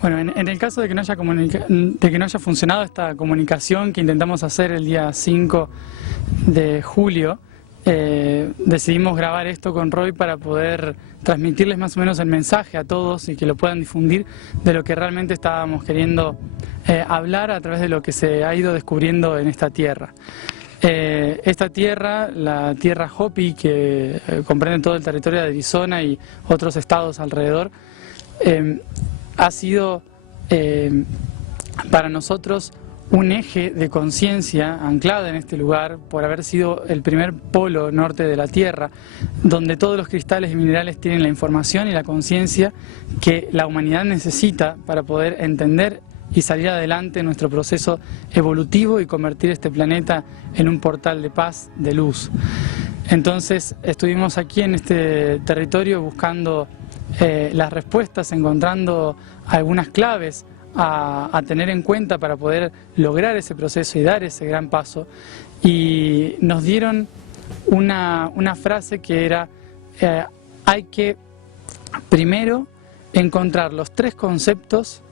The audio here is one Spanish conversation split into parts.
Bueno, en el caso de que no haya funcionado esta comunicación que intentamos hacer el día 5 de julio, decidimos grabar esto con Roy para poder transmitirles más o menos el mensaje a todos y que lo puedan difundir de lo que realmente estábamos queriendo hablar a través de lo que se ha ido descubriendo en esta tierra. Esta tierra, la tierra Hopi, que comprende todo el territorio de Arizona y otros estados alrededor, ha sido para nosotros un eje de conciencia anclada en este lugar por haber sido el primer polo norte de la Tierra, donde todos los cristales y minerales tienen la información y la conciencia que la humanidad necesita para poder entender y salir adelante en nuestro proceso evolutivo y convertir este planeta en un portal de paz, de luz. Entonces estuvimos aquí en este territorio buscando las respuestas, encontrando algunas claves a tener en cuenta para poder lograr ese proceso y dar ese gran paso, y nos dieron una frase que era hay que primero encontrar los 3 conceptos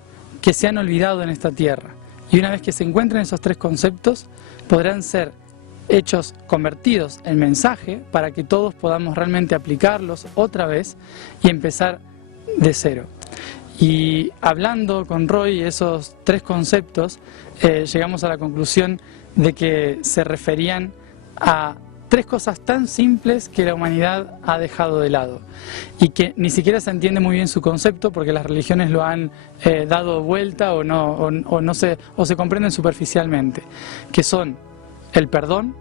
que se han olvidado en esta tierra, y una vez que se encuentren esos 3 conceptos podrán ser hechos convertidos en mensaje para que todos podamos realmente aplicarlos otra vez y empezar de cero. Y hablando con Roy esos 3 conceptos, llegamos a la conclusión de que se referían a 3 cosas tan simples que la humanidad ha dejado de lado y que ni siquiera se entiende muy bien su concepto porque las religiones lo han dado vuelta o se comprenden superficialmente, que son el perdón,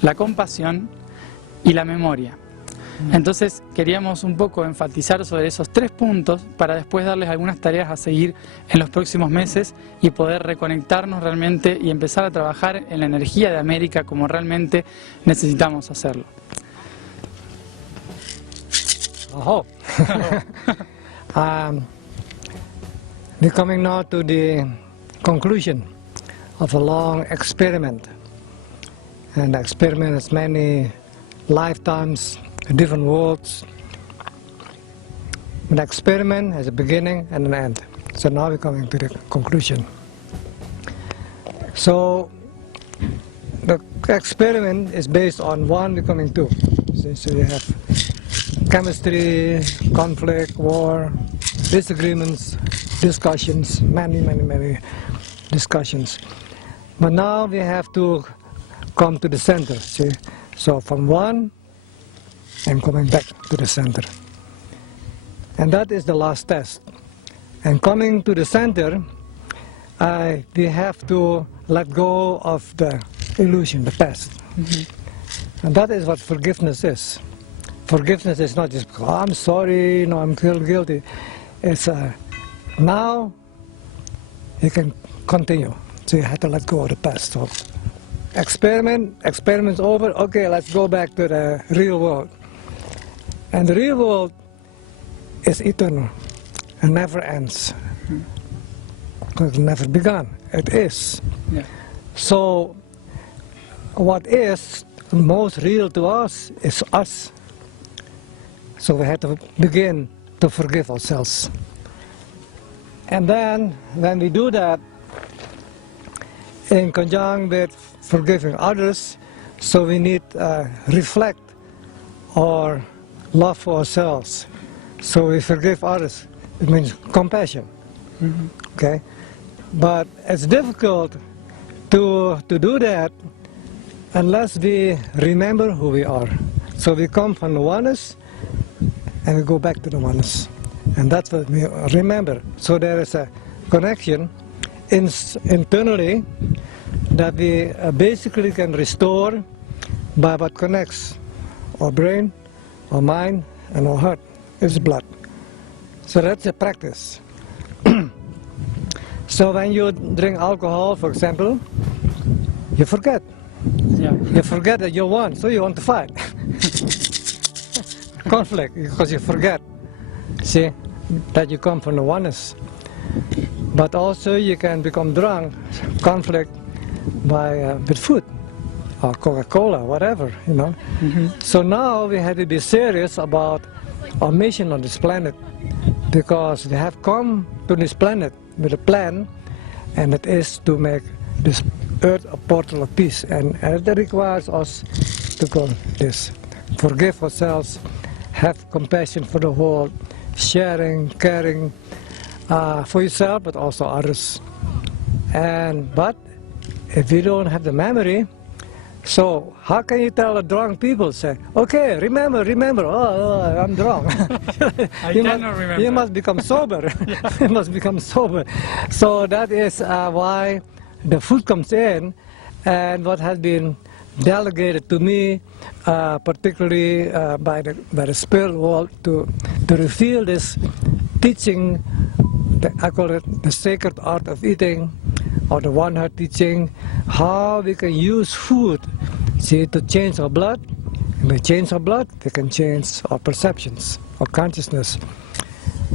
la compasión y la memoria. Entonces queríamos un poco enfatizar sobre esos 3 puntos para después darles algunas tareas a seguir en los próximos meses y poder reconectarnos realmente y empezar a trabajar en la energía de América como realmente necesitamos hacerlo. Oh. We're coming now to the conclusion of a long experiment, and the experiment has many lifetimes, different worlds. But the experiment has a beginning and an end. So now we're coming to the conclusion. So the experiment is based on 1 becoming 2. So you have chemistry, conflict, war, disagreements, discussions, many discussions. But now we have to come to the center, see? So from 1 and coming back to the center. And that is the last test. And coming to the center, we have to let go of the illusion, the past. Mm-hmm. And that is what forgiveness is. Forgiveness is not just, oh, I'm sorry, no, I'm guilty. It's now you can continue. So you have to let go of the past. So experiment's over, okay, let's go back to the real world. And the real world is eternal and never ends. Because it never began, it is. Yeah. So what is most real to us is us. So we have to begin to forgive ourselves. And then when we do that, in conjunction with forgiving others, so we need reflect our love for ourselves. So we forgive others. It means compassion. Mm-hmm. Okay, but it's difficult to do that unless we remember who we are. So we come from the oneness and we go back to the oneness, and that's what we remember. So there is a connection internally that we basically can restore by what connects our brain, our mind, and our heart. It's blood. So that's a practice. So when you drink alcohol, for example, you forget. Yeah. You forget that you won, so you want to fight. Conflict, because you forget. See, that you come from the oneness. But also you can become drunk, conflict, by with food, or Coca-Cola, whatever, you know. Mm-hmm. So now we have to be serious about our mission on this planet. because they have come to this planet with a plan, and it is to make this earth a portal of peace, and it requires us to go this, forgive ourselves, have compassion for the world, sharing, caring for yourself but also others. But if you don't have the memory, so how can you tell a drunk people, say, okay, remember, oh, I'm drunk. You must become sober. You must become sober. So that is why the food comes in, and what has been delegated to me, particularly by the spirit world, to reveal this teaching, I call it the sacred art of eating, or the One Heart teaching, how we can use food, see, to change our blood. When we change our blood, we can change our perceptions, our consciousness.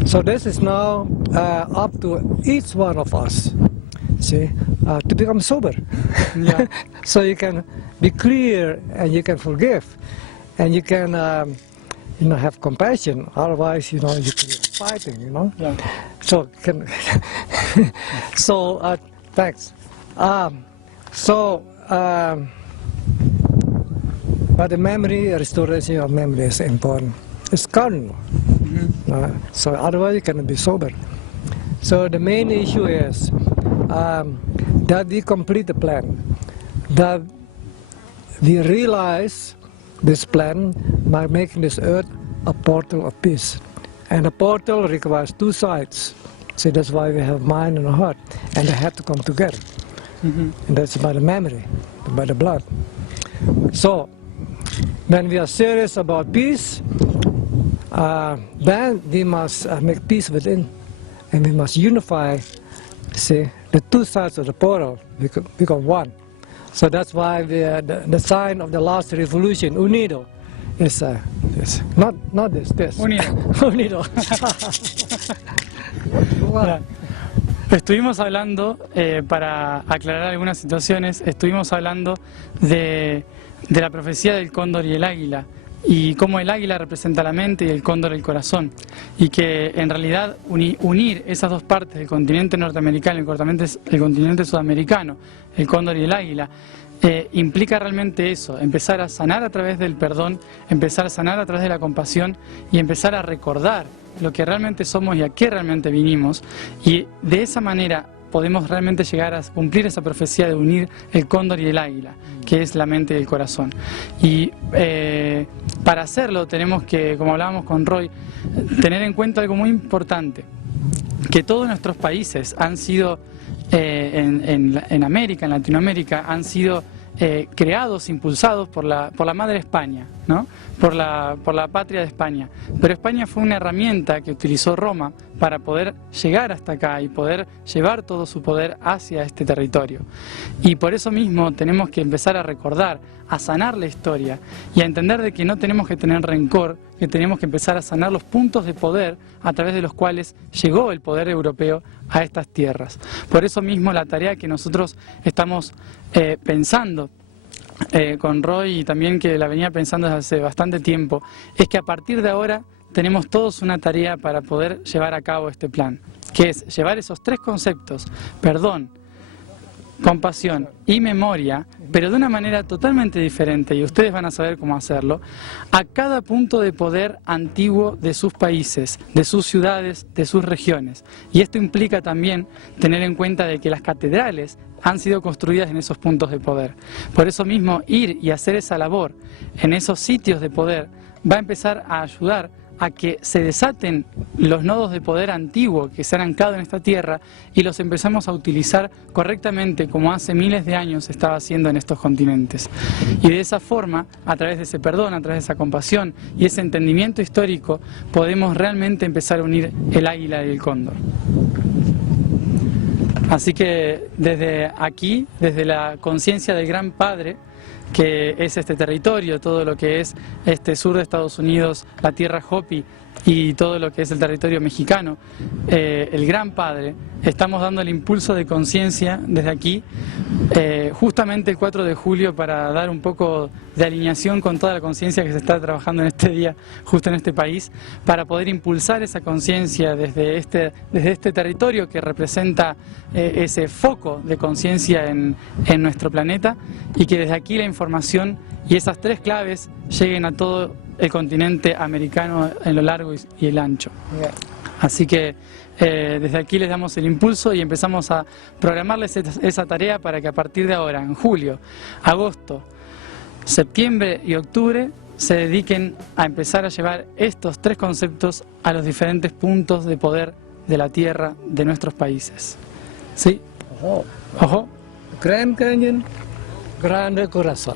So this is now up to each one of us, see, to become sober. Yeah. So you can be clear, and you can forgive, and you can have compassion. Otherwise, you can be fighting, Yeah. So thanks. But the memory, restoration of memory is important. It's cardinal. Mm-hmm. So otherwise you cannot be sober. So the main issue is that we complete the plan, that we realize this plan by making this earth a portal of peace. And a portal requires two sides. See, that's why we have mind and a heart, and they have to come together. Mm-hmm. And that's by the memory, by the blood. So, when we are serious about peace, then we must make peace within, and we must unify, see, the two sides of the portal, become one. So that's why the sign of the last revolution, unido, is not this. Unido. Unido. Wow. Estuvimos hablando, para aclarar algunas situaciones, estuvimos hablando de la profecía del cóndor y el águila, y cómo el águila representa la mente y el cóndor el corazón, y que en realidad unir esas dos partes del continente norteamericano y el continente sudamericano, el cóndor y el águila, implica realmente eso, empezar a sanar a través del perdón, empezar a sanar a través de la compasión y empezar a recordar lo que realmente somos y a qué realmente vinimos, y de esa manera podemos realmente llegar a cumplir esa profecía de unir el cóndor y el águila, que es la mente y el corazón. Y para hacerlo tenemos que, como hablábamos con Roy, tener en cuenta algo muy importante, que todos nuestros países han sido, en América, en Latinoamérica, han sido creados, impulsados por la madre España, ¿no? por la patria de España. Pero España fue una herramienta que utilizó Roma para poder llegar hasta acá y poder llevar todo su poder hacia este territorio. Y por eso mismo tenemos que empezar a recordar, a sanar la historia y a entender de que no tenemos que tener rencor, que tenemos que empezar a sanar los puntos de poder a través de los cuales llegó el poder europeo a estas tierras. Por eso mismo la tarea que nosotros estamos pensando con Roy, y también que la venía pensando desde hace bastante tiempo, es que a partir de ahora tenemos todos una tarea para poder llevar a cabo este plan, que es llevar esos tres conceptos, perdón, compasión y memoria, pero de una manera totalmente diferente, y ustedes van a saber cómo hacerlo, a cada punto de poder antiguo de sus países, de sus ciudades, de sus regiones. Y esto implica también tener en cuenta de que las catedrales han sido construidas en esos puntos de poder. Por eso mismo, ir y hacer esa labor en esos sitios de poder va a empezar a ayudar a que se desaten los nodos de poder antiguos que se han anclado en esta tierra y los empezamos a utilizar correctamente como hace miles de años se estaba haciendo en estos continentes. Y de esa forma, a través de ese perdón, a través de esa compasión y ese entendimiento histórico, podemos realmente empezar a unir el águila y el cóndor. Así que desde aquí, desde la conciencia del Gran Padre, que es este territorio, todo lo que es este sur de Estados Unidos, la tierra Hopi, y todo lo que es el territorio mexicano, el Gran Padre, estamos dando el impulso de conciencia desde aquí, justamente el 4 de julio, para dar un poco de alineación con toda la conciencia que se está trabajando en este día, justo en este país, para poder impulsar esa conciencia desde este territorio que representa ese foco de conciencia en nuestro planeta, y que desde aquí la información y esas 3 claves lleguen a todo el continente americano en lo largo y el ancho. Así que desde aquí les damos el impulso y empezamos a programarles esa tarea para que a partir de ahora, en julio, agosto, septiembre y octubre, se dediquen a empezar a llevar estos 3 conceptos a los diferentes puntos de poder de la tierra de nuestros países. ¿Sí? Ojo. Ojo. Gran Cañón, grande corazón.